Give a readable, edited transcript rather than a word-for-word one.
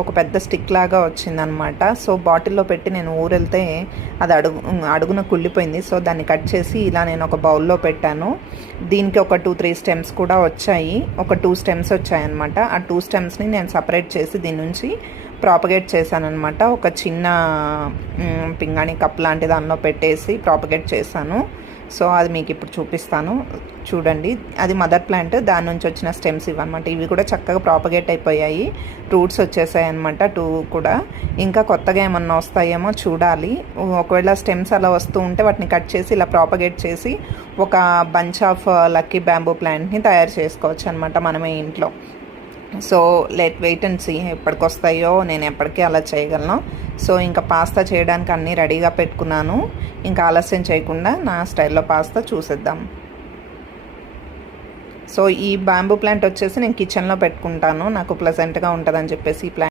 ఒక పెద్ద స్టిక్ లాగా వచ్చిందనమాట. సో బాటిల్లో పెట్టి నేను ఊరెళ్తే అది అడుగున కుళ్ళిపోయింది. సో దాన్ని కట్ చేసి ఇలా నేను ఒక బౌల్లో పెట్టాను. దీనికి ఒక 2-3 స్టెమ్స్ కూడా వచ్చాయి. ఒక 2 స్టెమ్స్ వచ్చాయన్నమాట. ఆ 2 స్టెమ్స్ని నేను సపరేట్ చేసి దీని నుంచి ప్రాపగేట్ చేశానమాట. ఒక చిన్న పింగాణి కప్ లాంటి దానిలో పెట్టేసి ప్రాపగేట్ చేశాను. సో అది మీకు ఇప్పుడు చూపిస్తాను, చూడండి. అది మదర్ ప్లాంట్, దాని నుంచి వచ్చిన స్టెమ్స్ ఇవన్నమాట. ఇవి కూడా చక్కగా ప్రాపగేట్ అయిపోయాయి, రూట్స్ వచ్చేసాయి అనమాట 2 కూడా. ఇంకా కొత్తగా ఏమన్నా వస్తాయేమో చూడాలి. ఒకవేళ స్టెమ్స్ అలా వస్తూ ఉంటే వాటిని కట్ చేసి ఇలా ప్రాపగేట్ చేసి ఒక బంచ్ ఆఫ్ లక్కీ బ్యాంబూ ప్లాంట్ని తయారు చేసుకోవచ్చు అనమాట మనమే ఇంట్లో. సో వెయిట్ అండ్ సీ ఎప్పటికి వస్తాయో, నేను ఎప్పటికీ అలా చేయగలను. సో ఇంకా పాస్తా చేయడానికి అన్నీ రెడీగా పెట్టుకున్నాను. ఇంకా ఆలస్యం చేయకుండా నా స్టైల్లో పాస్తా చూసేద్దాం. సో ఈ బ్యాంబూ ప్లాంట్ వచ్చేసి నేను కిచెన్లో పెట్టుకుంటాను, నాకు ప్లెజెంట్గా ఉంటుందని చెప్పేసి ఈ ప్లాంట్